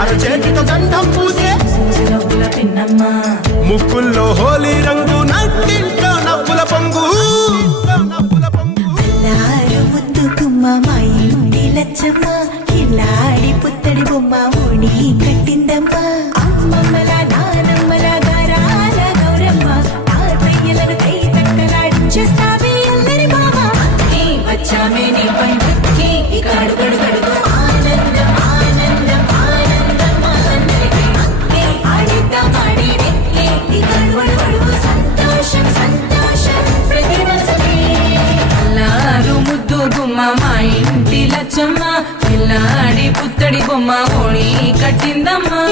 అరచేతితో గంధం పూసే పిన్నమ్మ ముక్కుల్లో హోలీ రంగు నట్టింట్లో నవ్వుల పొంగు ముద్దుకుమ్మ మా ఇంటి లచ్చమ్మ కిల్లాడి పుత్తడి బొమ్మ ఓడి కట్టిందమ్మ అమ్మమ్మల నానమ్మల గారాల గౌరమ్మ తాతయ్యలను కై తక్కలాడించేస్తావే అల్లరి బావ వచ్చామే నీ పండుకి ఇక అడుగడుగడుగు ఆనందం ఆనందం ఆనందం అందరికీ అక్కే ఆడిద్దాం ఆడిడెక్కే ఇక అడుగడుగడుగు సంతోషం సంతోషం ప్రతి మనసుకి అల్లారు ముద్దు గుమ్మ మా ఇంటి లచ్చమ్మ పిల్లాడి పుత్తడి బొమ్మ ఓడి కట్టిందమ్మా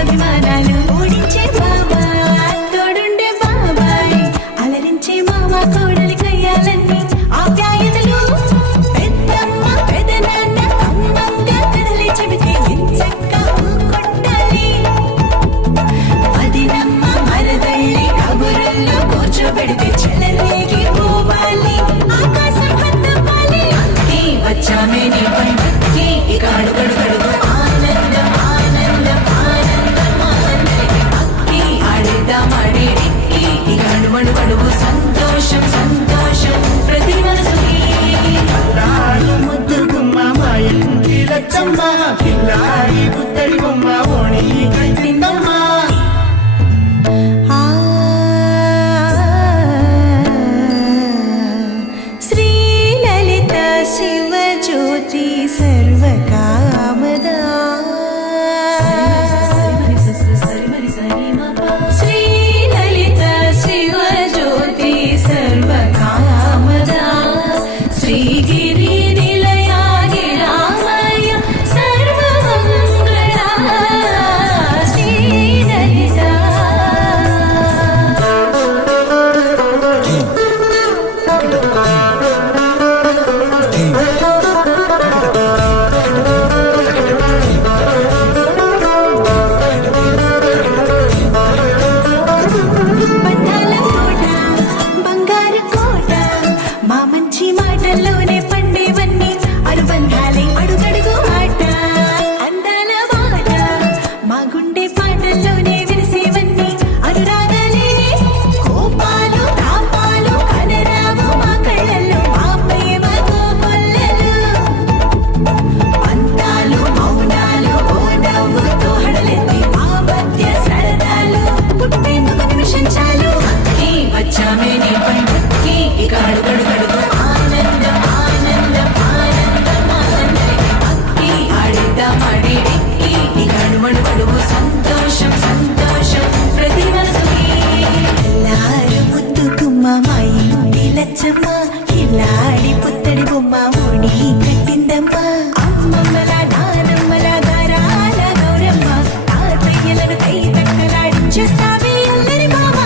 అభిమానాలు ఓడించే బాబా తోడుండే బాబాయ్ అలరించే మామ కోడలి కయ్యాలన్నీ ఆప్యాయతలు పెద్దమ్మ పెదనాన్న అమ్మంగా కథలే చెబితే ఎంచక్కా కొట్టాలి వదినమ్మ మరదళ్ళి కబురుల్లో కూర్చోబెడితే చెలరేగి పోవాలి ఆకాశం వద్దవ్వాలి అత్తి వచ్చామే నీ పండుకి ఇక అడుగడుగడుగు సంతోషం సంతోషం ప్రతి మనసుకి ముద్దు గుమ్మ మా ఇంటి లచ్చమ్మ పిల్లాడి పుత్తడి బొమ్మ ఓణి కట్టిందమ్మా శ్రీలలిత శివజ్యోతి సర్వకామదా శ్రీగిరి నిలయాగి రామయ్య సర్వమంగళ శ్రీలలిత బంధాల కోట బంగారు కోట మా మంచి మాటల్లోనే పండేవన్నీ అనుబంధాలే అడుగడుగు ఆట అందాల మాట మా గుండె పాటల్లోనే విరిసేవన్నీ అనురాగాలే కోపాలు తాపాలు కనరావు మా కళ్ళల్లో మా ప్రేమ కోకొల్లలు అంతాలు మౌనాలు ఓ నవ్వుతో హడలెత్తి మా మధ్య సరదాలు పుట్టేందుకు నిమిషం చాలు వచ్చామే నీ పండుకి ఇక అడుగడుగడుగు ఆనందం ఆనందం ఆనందం అందరికీ అక్కి ఆడిద్దాం ఆడిడెక్కి ఇక అడుగడుగడుగు సంతోషం సంతోషం ప్రతి మనసుకి ఎల్లారు ముద్దుకుమ్మ మా ఇంటి లచ్చమ్మ కిల్లాడి పుత్తడి బొమ్మ ఓడి కట్టిందమ్మ అమ్మమ్మల నానమ్మల గారాల గౌరమ్మ తాతయ్యలను కై తక్కలాడించేస్తావే అల్లరి బావ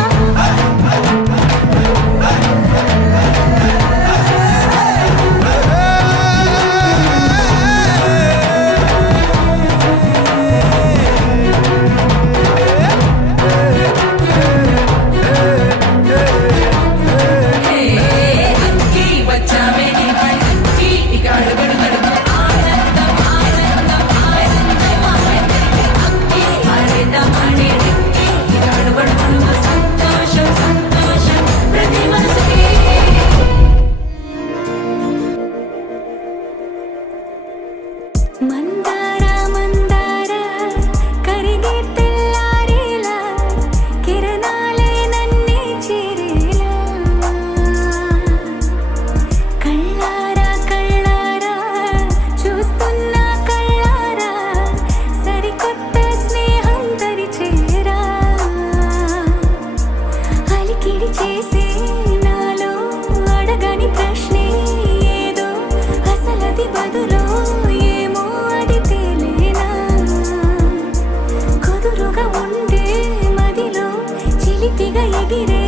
చిలిపిగా ఎగిరే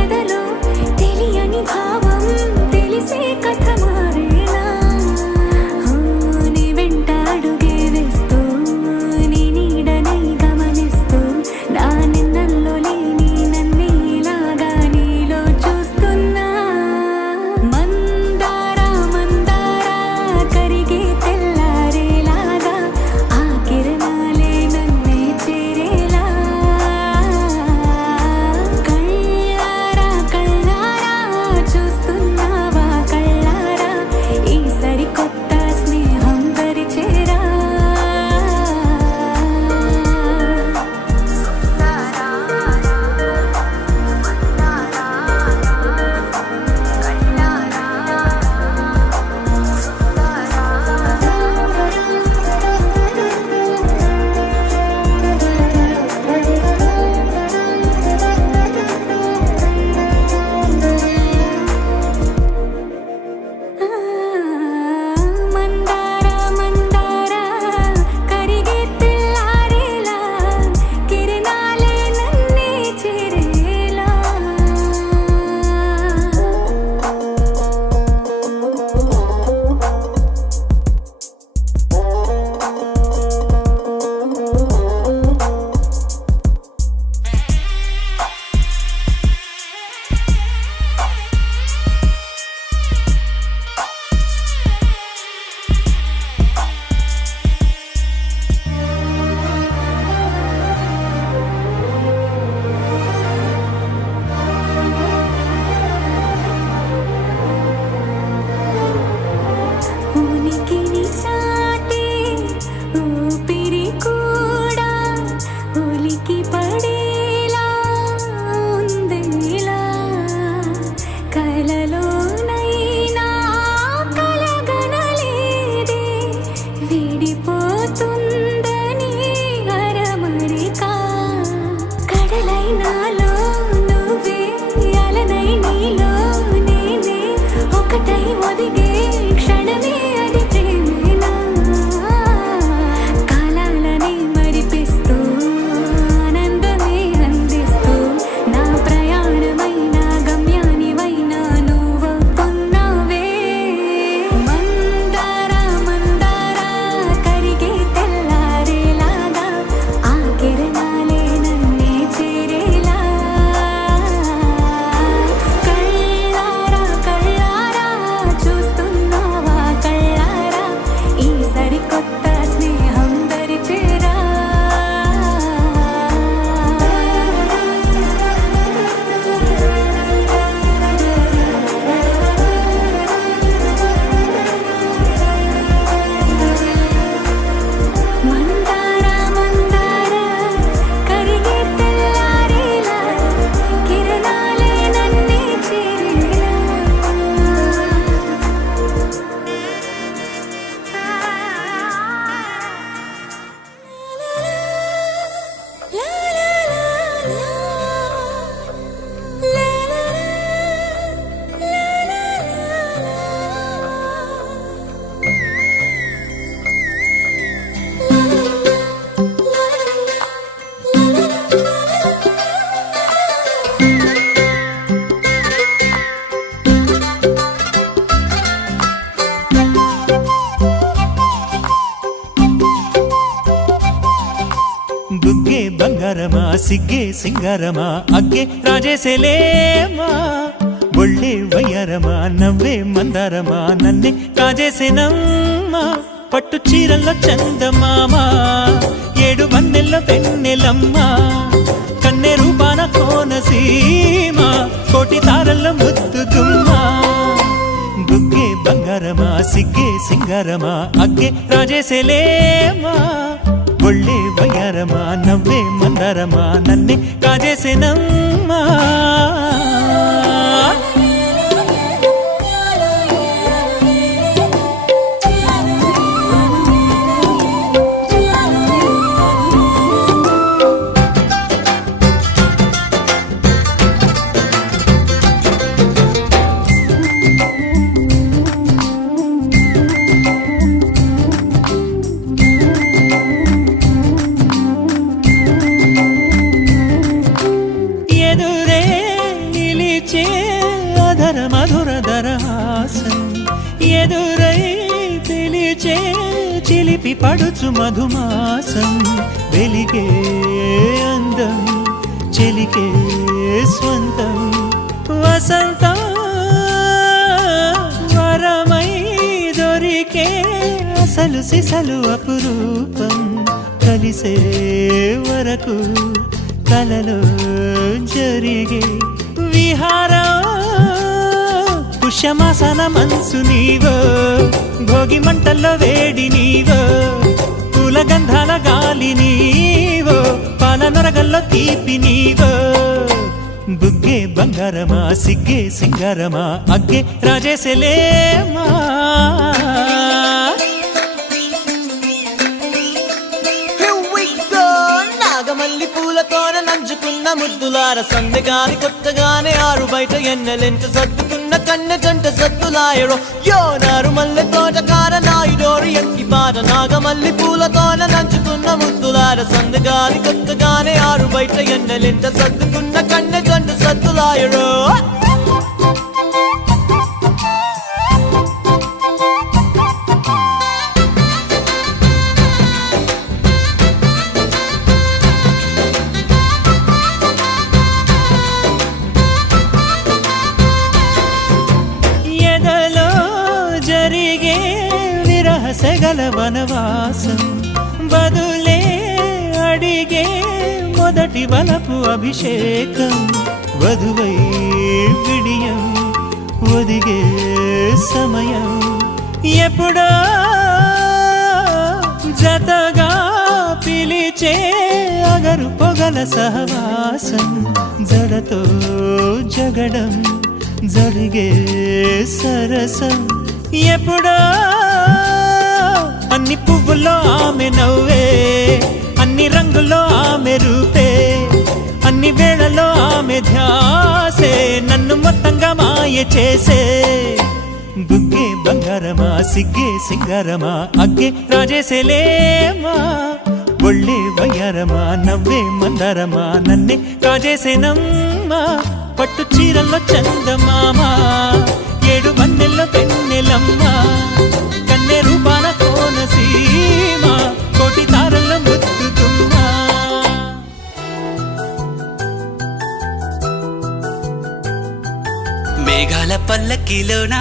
ఎదలో తెలియని భావం తెలిసే కథ మారేలా నీ వెంట అడుగే వేస్తూ నీ నీడనై గమనిస్తూ నా నిన్నల్లో లేని నన్నే ఇలాగా నీలో చూస్తున్నా మందార మందార కరిగే తెల్లారేలాగా ఆ కిరణాలే నన్నే చేరేలా కళ్ళారా కళ్ళారా చూస్తున్నావా కళ్ళారా ఈ సరికొత్త స్నేహం పరిచేరా మందార మందార కరిగే తెల్లారేలా కిరణాలే నన్నే చేరేలా ఉనికిని చాటే ఊపిరి కూడా ఉలికి పడేలా ఉందేలా కలలోనైనా కలగనలేదే విడిపోతుందని అరమరిక కడలైనాలో నువ్వే అలనై నీలో నేనే ఒకటై ఒదిగే క్షణమే అది ప్రేమేనా కాలాలనే మరిపిస్తూ ఆనందమే అందిస్తూ నా ప్రయాణమైన గమ్యానివైనా నువ్వవుతున్నావే మందార మందార కరిగే తెల్లారేలాగా ఆ కిరణాలే నన్నే చేరేలా కళ్ళారా కళ్ళారా చూస్తున్నావా కళ్ళారా ఈ సరికొత్త స్నేహం దరిచేరా మందార మందార కరిగే తెల్లారేలా కిరణాలే నన్నే చేరేలా బుగ్గే బంగారమా సిగ్గే సింగారమా అగ్గే రాజేసేలేమా ఒళ్ళే వయ్యారమా నవ్వే మందారమా నన్నే కాజేసేనమ్మా పట్టు చీరల్లో చందమామా ఏడు వన్నెల్లో వెన్నెలమ్మా కన్నె రూపాన కోనసీమ కోటి తారల్లో ముద్దు గుమ్మా బుగ్గే బంగారమా సిగ్గే సింగారమా అగ్గే రాజేసేలేమా ఒళ్ళే వయ్యారమా నవ్వే మందారమా నన్నే కాజేసేనమ్మా మెరిపి పడుచు మధుమాసం వెలిగే అందం చెలికే స్వంతం వసంతం వరమై దొరికే అసలు సిసలు అపురూపం కలిసే వరకు కలలో జరిగే విహారం పుష్యమాసన మనసు నీవో భోగి మంటల్లో వేడి నీవో పూల గంధాల గాలి నీవో పాల నొరగల్లో తీపి నీవో బుగ్గే బంగారమా సిగ్గే సింగారమా అగ్గే రాజేసలేమా నాగమల్లి పూలతోన నంచుకున్న ముద్దులార సందగాని కొత్తగానే ఆరు బయట ఎన్నెలెంట సర్దుకున్న కన్నె జంట సద్దులాయడో యో నారు మల్లె తోటకార నాయుడోరు ఎక్కి పాట నాగమల్లి పూలతోన నంచుకున్న ముద్దులార సందగాని కొత్తగానే ఆరు బయట ఎన్నెలెంట సర్దుకున్న కన్నె జంట సద్దులాయడో సెగల వనవాసం బదులే అడిగే మొదటి వలపు అభిషేకం వధువై విడియం ఒదిగే సమయం ఎప్పుడో జతగా పిలిచే అగరు పొగల సహవాసం జడతో జగడం జరిగే సరసం ఎప్పుడో అన్ని పువ్వుల్లో ఆమె నవ్వే అన్ని రంగుల్లో ఆమె రూపే అన్ని వేళలో ఆమె ధ్యాసే నన్ను మొత్తంగా మాయ చేసే బుగ్గే బంగారమా సిగ్గే సింగారమా అగ్గే రాజేసేలేమా ఒళ్ళే వయ్యారమా నవ్వే మందారమా నన్నే కాజేసేనమ్మా పట్టు చీరల్లో చందమామా ఏడు వన్నెల్లో పెన్నెలమ్మా కన్నె రూపాన కోనసీమ కోటి తారల్లో ముద్దుతుమ్మా మేఘాల పల్లకిలోనా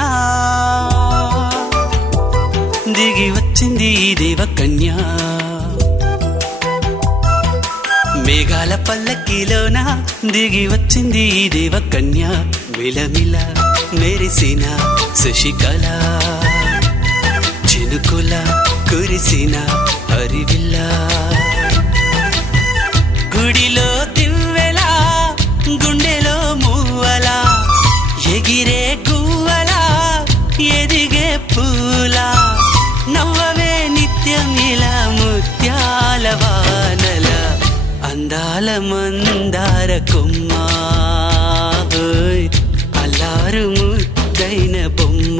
దిగి వచ్చింది ఈ దేవకన్య మేఘాల పల్లకిలోనా దిగి వచ్చింది ఈ దేవకన్య మిలమిల మెరిసిన శశికళ చినుకుల కురిసిన హరివిల్ల గుడిలో దివ్వెలా గుండెలో మూవలా ఎగిరే గువ్వలా ఎదిగే పూలా నవ్వవే నిత్యం ఇలా ముత్యాల వానల అందాల మందార కొమ్మ అల్లారు ముద్దైన బొమ్మ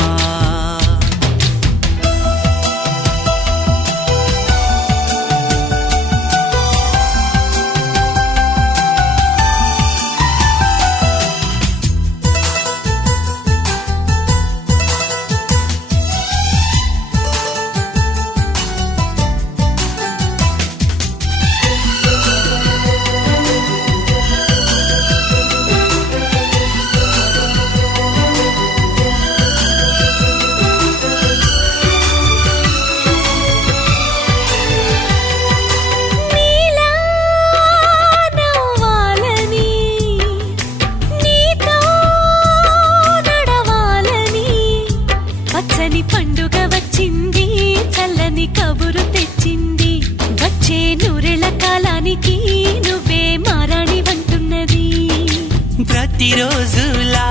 ప్రతిరోజులా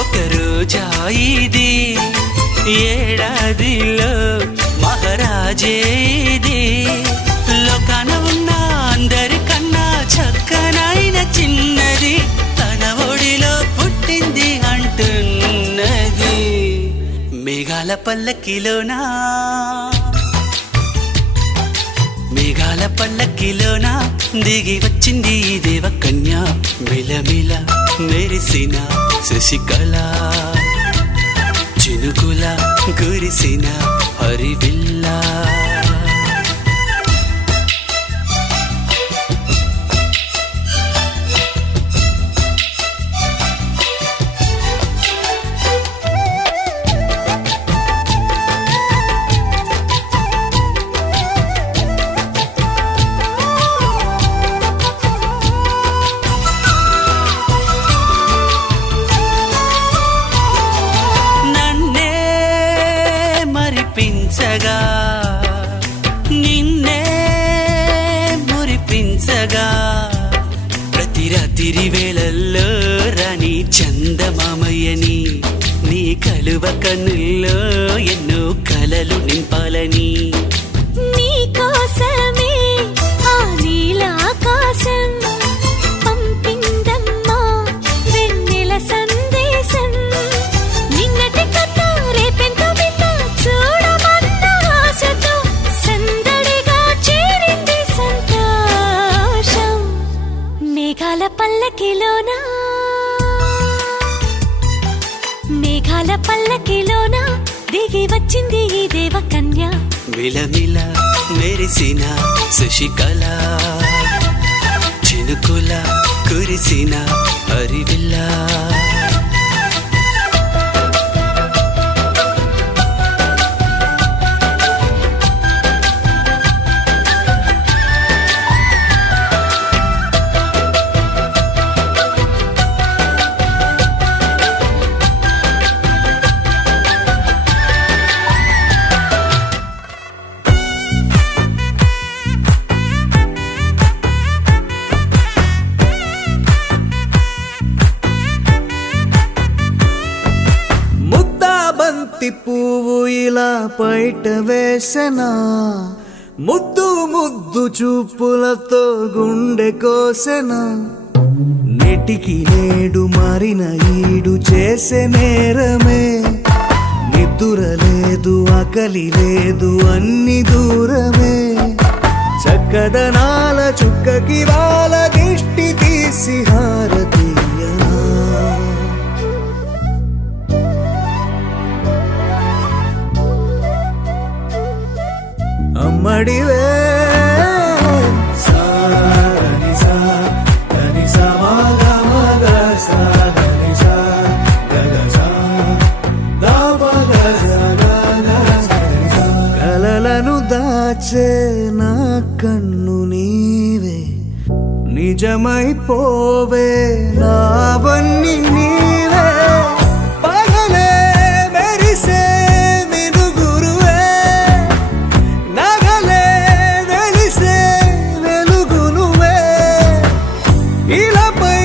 ఒక రోజా ఇది ఏడాదిలో మహారాజే ఇది లోకాన ఉన్న అందరికన్నా చక్కనైన చిన్నది తన ఒడిలో పుట్టింది అంటున్నది మేఘాల పల్లకిలోనా మేఘాల పల్లకిలోనా దిగి వచ్చింది ఈ దేవకన్య మిలమిల మెరిసిన శశికళ చినుకుల కురిసిన హరివిల్లా రాత్రి వేళల్లో రాణి చందమామయ్యని నీ కలువ కన్నుల్లో ఎన్నో కలలు నింపాలని నీ కోసమే ఆ నీలాకాశం పంపిందమ్మా వెన్నెల సందేశం నిన్నటి కథ రేపెంత వింత చూడమన్న ఆశతో సందడిగా చేరింది సంతోషం మేఘాల పల్లకిలోనా మేఘాల పల్లకిలోనా దిగి వచ్చింది ఈ దేవకన్య విలమిల మెరిసిన శశికళ చినుకుల కురిసిన హరివిల్లా ముద్దాబంతి పువ్వు ఇలా బయట వేసెనా ముద్దు ముద్దు చూపులతో గుండె కోసెనా నెటికి నేడు మారిన ఈడు చేసే నేరమే నిద్ర లేదు ఆకలి లేదు అన్ని దూరమే చక్కదనాల చుక్కకి వాళ్ళ దిష్టి తీసి హారతీయనా అమ్మడివే కలలను దాచే నా కన్ను నీవే నిజమైపోవే నావన్నీ నీవే పగలే మెరిసే మినుగురువే నగలే వెలిసే వెలుగునువే ఇలాపై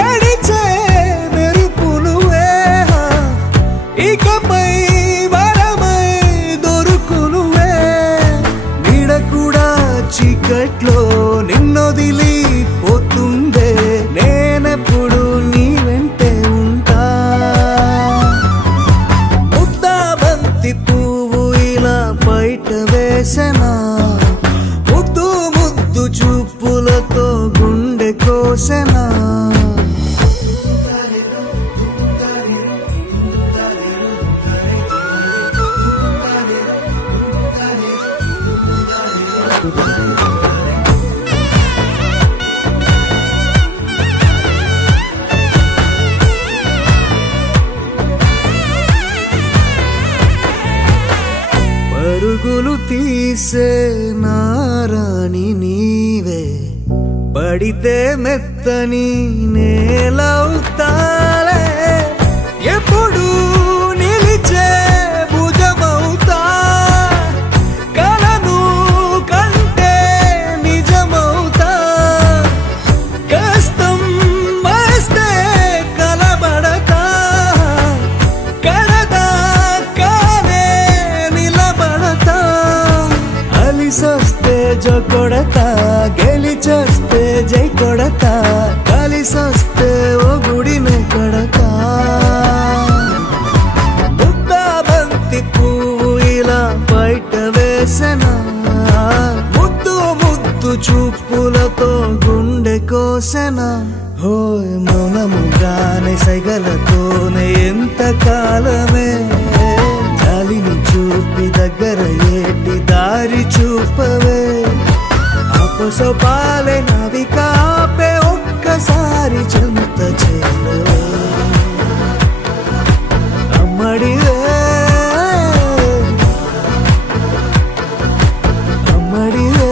నడిచే మెరుపునువే ఇకపై వరమై దొరుకునువే నీడ కూడా చీకట్లో నిన్నొదిలి పోతుందే నేనెప్పుడు నీ వెంటే ఉంటా ముద్దాబంతి పువ్వు ఇలా బయట వేసెనా ముద్దు ముద్దు చూపులతో గుండె కోసెనా పరుగులు తీసే నారాణి నీవే పడితే మెత్తని నేలవుతాలే ఎప్పుడు నిలిచే భుజమవుతా కలను కంటే నిజమవుతా కష్టం వస్తే కలబడతా కడదాకానే నిలబడతా అలిసొస్తే జో కొడతా గెలిచొస్తే జై కొడతా కలిసొస్తే ఓ గుడినే కొడతా ముద్దాబంతి పువ్వు ఇలా బయట వేసెనా ముద్దు ముద్దు చూపులతో గుండె కోసెనా హోయ్ మౌనముగానే సైగలతోనే ఎంత కాలమే జాలిని చూపి దగ్గర ఏటి దారి చూపవే అపసోపాలే నవికాపే ఒక్కసారి చెంత చేరవే అమ్మడివే అమ్మడివే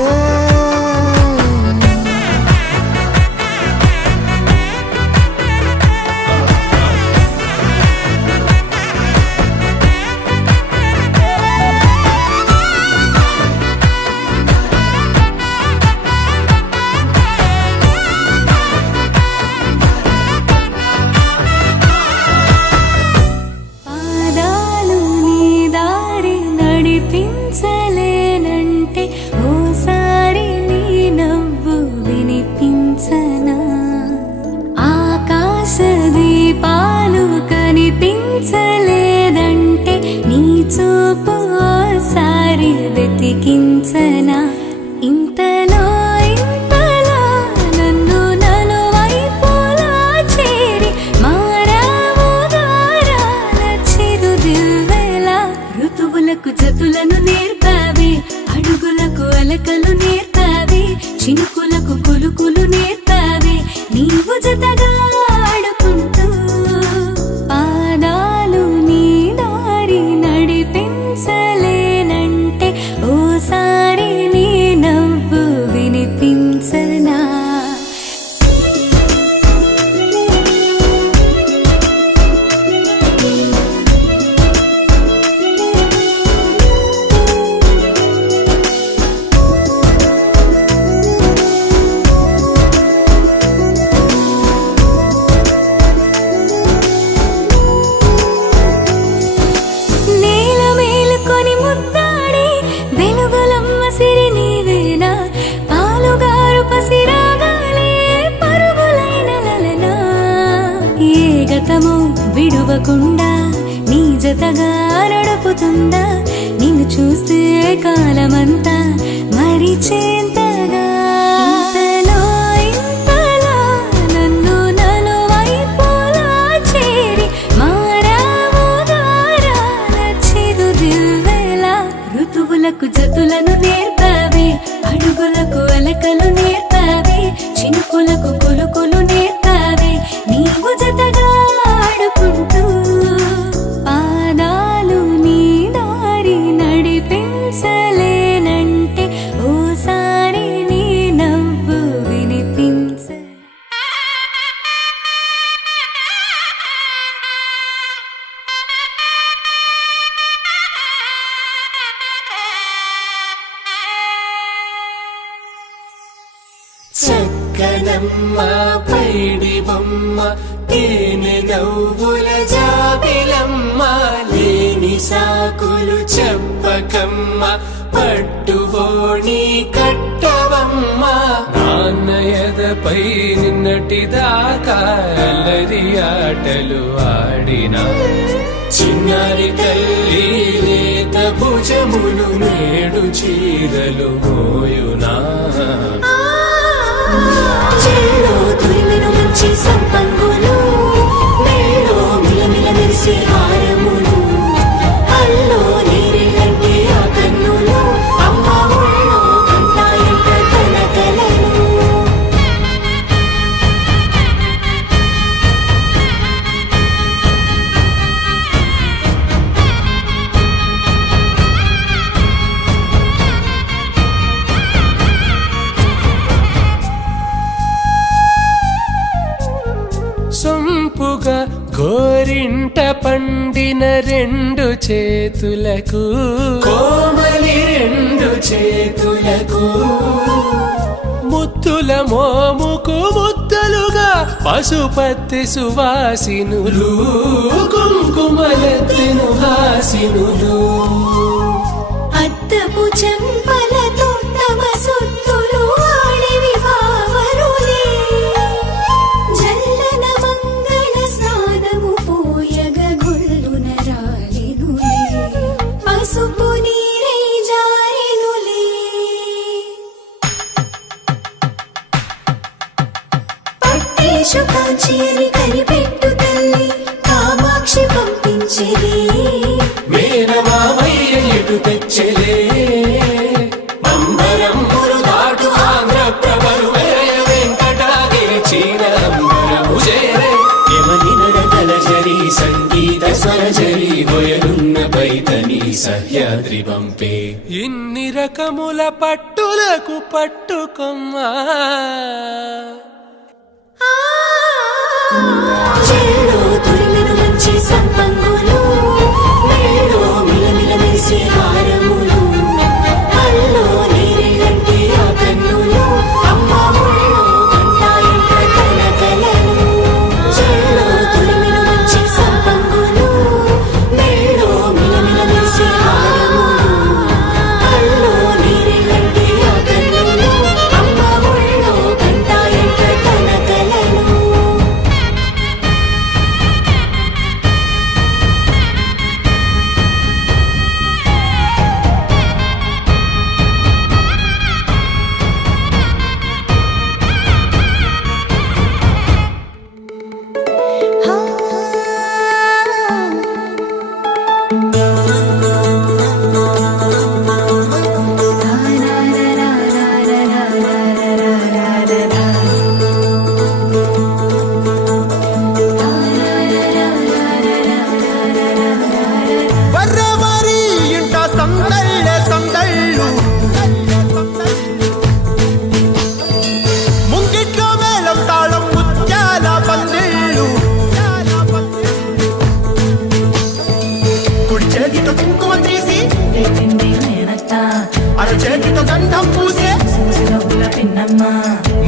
వినిపించలేదంటే నీ చూపు ఓసారి వెతికించనా ఇంతలో ఇంతలా నన్ను నలువైపులా చేరి మారావు దారాల చిరుదివ్వెలా ఋతువులకు జతులను నేర్పావి అడుగులకు అలకలు నేర్పావి చినుకులకు కులుకులు నేర్పావి నీవు జతగా ఆడుకుంటూ పాదాలు నీ దారి నడిపించలేనంటే ఓసారి నీ నవ్వు వినిపించనా నేల మేలుకొని ముద్దాడి వెలుగులమ్మ సిరి నీవేనా పాలుగారు పసిరాగాలే పరుగులైన లలనా ఏ గతము విడువకుండా నీ జతగా నడుపుతుందా నిన్ను చూస్తే కాలమంతా మరిచేంతగా ఇంతలో ఇంతలా నన్ను నలువైపులా చేరి మారావు దారాల చిరుదివ్వెలా ఋతువులకు జతులను నేర్పావి అడుగులకు అలకలు నేర్పావి చినుకులకు కులుకులు నేర్పావి నీవు జతగా ఆడుకుంటూ పాదాలు నీ దారి నడిపించలేనంటే ఓసారి నీ నవ్వు వినిపించ చక్కనమ్మ పైడి బొమ్మ తేనె నవ్వుల జాబిలమ్మ లేని సాకులు చెప్పకమ్మ పట్టువోణి కట్టవమ్మ నాన్నయదపై నిన్నటిదాకా అల్లరి ఆటలు ఆడినా చిన్నారి తల్లి లేత భుజములు నేడు చీరలు మోయునా చెల్లో తురిమెను మంచి సంపంగులు మెళ్ళో మిలమిల మెరిసే హారములు అల్లో నీరేలంటే ఆ కన్నులు అమ్మ ఒళ్ళో కంటాయంట తన కలను సొంపుగా గోరింట పండిన రెండు చేతులకు కోమలి రెండు చేతులకు ముద్దుల మోముకు ముద్దలుగా పశుపతి సువాసినులు కుంకుమలెత్తెను హాసినులు అద్దపు చెంపలతో తమ సొత్తులు ఆడివి వావరులే జల్లన మంగళ స్నానము పోయగ గొల్లున రాలెనులే పసుపు నీరై జారెనులే పట్టేషు కాంచేరి కనిపెట్టు తల్లి కామాక్షి పంపించెలి మేనమామయ్య ఎటు తెచ్చలే బంబరమ్ములు దాటు ఆంధ్ర ప్రభలు వేయ వెంకటాగిరి చీనంబరము చేరే యమని నడకల జరి సంగీత స్వరజరి వయలున్న పైతని సహ్యాద్రి పంపే ఇన్ని రకముల పట్టులకు పట్టుకొమ్మా చెల్లో తురిమెను మంచి సంపంగులు మెళ్ళో మిలమిల మెరిసే హారములు అల్లో నీరేలంటే ఆ కన్నులు అమ్మ ఒళ్ళో కంటాయంట తన కలను చెల్లో తురిమెను మంచి సంపంగులు మెళ్ళో మిలమిల మెరిసే హారములు అల్లో నీరేలంటే ఆ కన్నులు అమ్మ ఒళ్ళో కంటాయంట తన కలను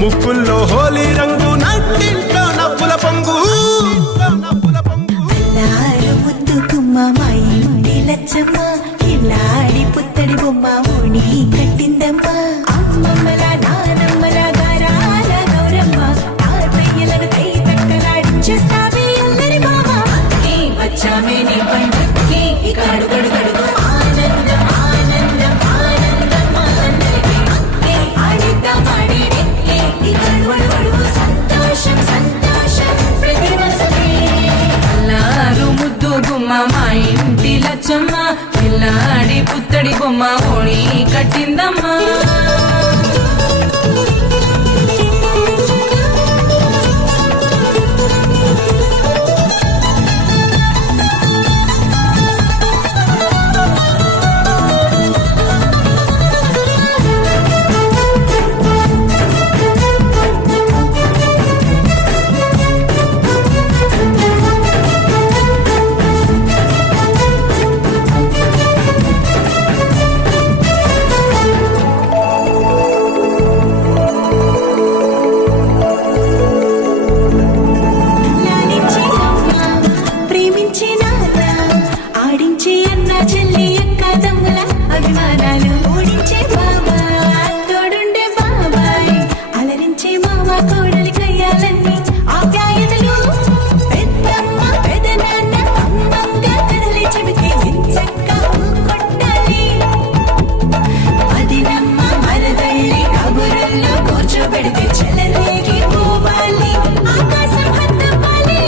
ముక్కుల్లో హోలీ రంగు నట్టింట్లో నవ్వుల పొంగు అల్లారు ముద్దు గుమ్మ మా ఇంటి లచ్చమ్మ ఇల్లాడి పుత్తడి బొమ్మ ఓణి కట్టిందమ్మ అమ్మమ్మల నానమ్మల గారాల గౌరమ్మ తాతయ్యలను కై తక్కలాడించేస్తావే అందరి బావ వచ్చామే నీ పండక్కి ఇక అడుగడు గడుగు ఆనందం ఆనందం ఆనందం అందరికీ ఆడిద్దాం ఆడేడే ఇక అడుగడు సంతోషం సంతోషం ప్రతి మనసుకి అల్లారు ముద్దు గుమ్మ మా ఇంటి లచ్చమ్మ పిల్లాడి పుత్తడి బొమ్మ ఓణి కట్టిందమ్మా లాలించే అమ్మ ప్రేమించే నాన్న ఆడించే అన్న చెల్లి అక్క తమ్ముల అభిమానాలు ఓడించే బాబా తోడుండే బాబాయ్ అలరించే మామ కోడలి కయ్యాలన్నీ ఆప్యాయతలు పెద్దమ్మ పెదనాన్న అమ్మంగా కథలే చెబితే ఎంచక్కా కొట్టాలి అదినమ్మ మరదల్లి కబురుల్లో కూర్చోబెడితే చెలరేగి పోవాలి ఆకాశం హద్దవ్వాలి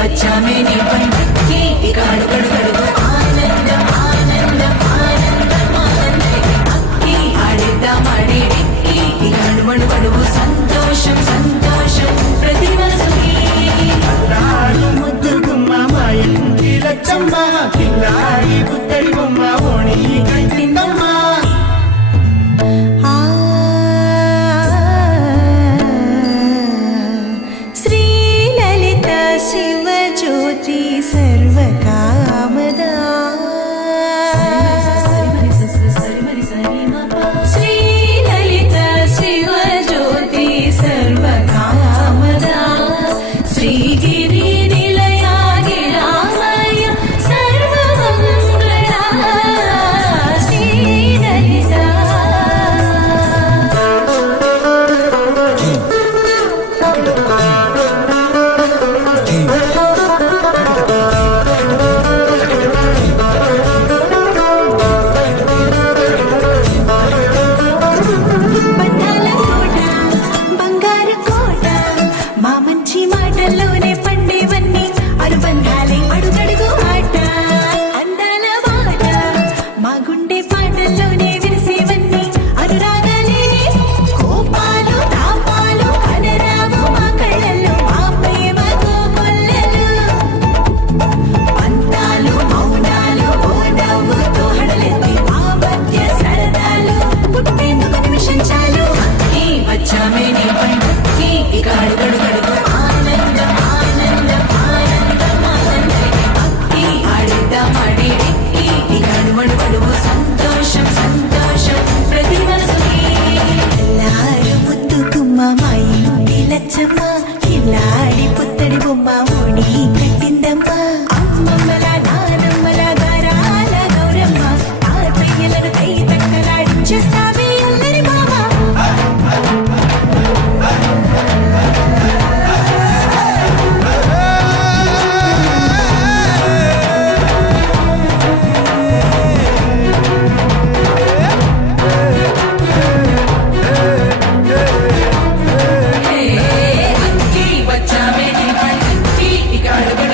వచ్చామే నీ పండక్కి ఇక అడుగడు గడుగు ఆనందం ఆనందం ఆనందం ఆనందం అక్కి ఆడిద్దాం ఆడేడి ఇక అడుమడు గడువు సంతోషం సంతోషం ప్రతి మనసుకి ముద్దు గుమ్మ మా ఇంటి లచ్చమ్మ కిల్లాడి పుత్తడి బొమ్మ ఓణి కట్టిందమ్మా శ్రీలలిత శివజ్యోతి సర్వకామదా శ్రీలలిత శివజ్యోతి సర్వకామదా శ్రీగిరి నిలయాగి రామయ్య సర్వమంగళ శ్రీలలిత బంధాల కోట బంగారు కోట మా మంచి మాటల్లోనే పండేవన్నీ అనుబంధాలే అడుగడుగు ఆట అందాల బాట మా గుండె పాటల్లోనే విరిసేవన్నీ అనురాగాలే కోపాలు తాపాలు కనరావు మా కళ్ళల్లో మా ప్రేమ కోకొల్లలు పంతాలు మౌనాలు ఓ నవ్వుతో హడలెత్తి మా మధ్య సరదాలు పుట్టేందుకు నిమిషం చాలు వచ్చామే నీ పండక్కి ఇక అడుగడు గడుగు ఆనందం ఆనందం ఆనందం ఆనందం అక్కి ఆడిద్దాం ఆడేడి ఇక అడుమడు గడువు సంతోషం సంతోషం ప్రతి మనసుకి అల్లారు ముద్దు గుమ్మ మా ఇంటి లచ్చమ్మ ఇల్లాడి పుత్తడి బొమ్మ ఓణి కట్టిందమ్మ అమ్మమ్మల నానమ్మల గారాల గౌరమ్మ తాతయ్యలను కై తక్కలాడించేస్తావే అందరి బావ అక్కి వచ్చామే నీ పండక్కి ఇక అడుగడు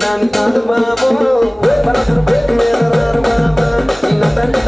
దాని కాదు బాబు పరసరు పెట్టి మీద రారు బాబా నిన్న తండ్రి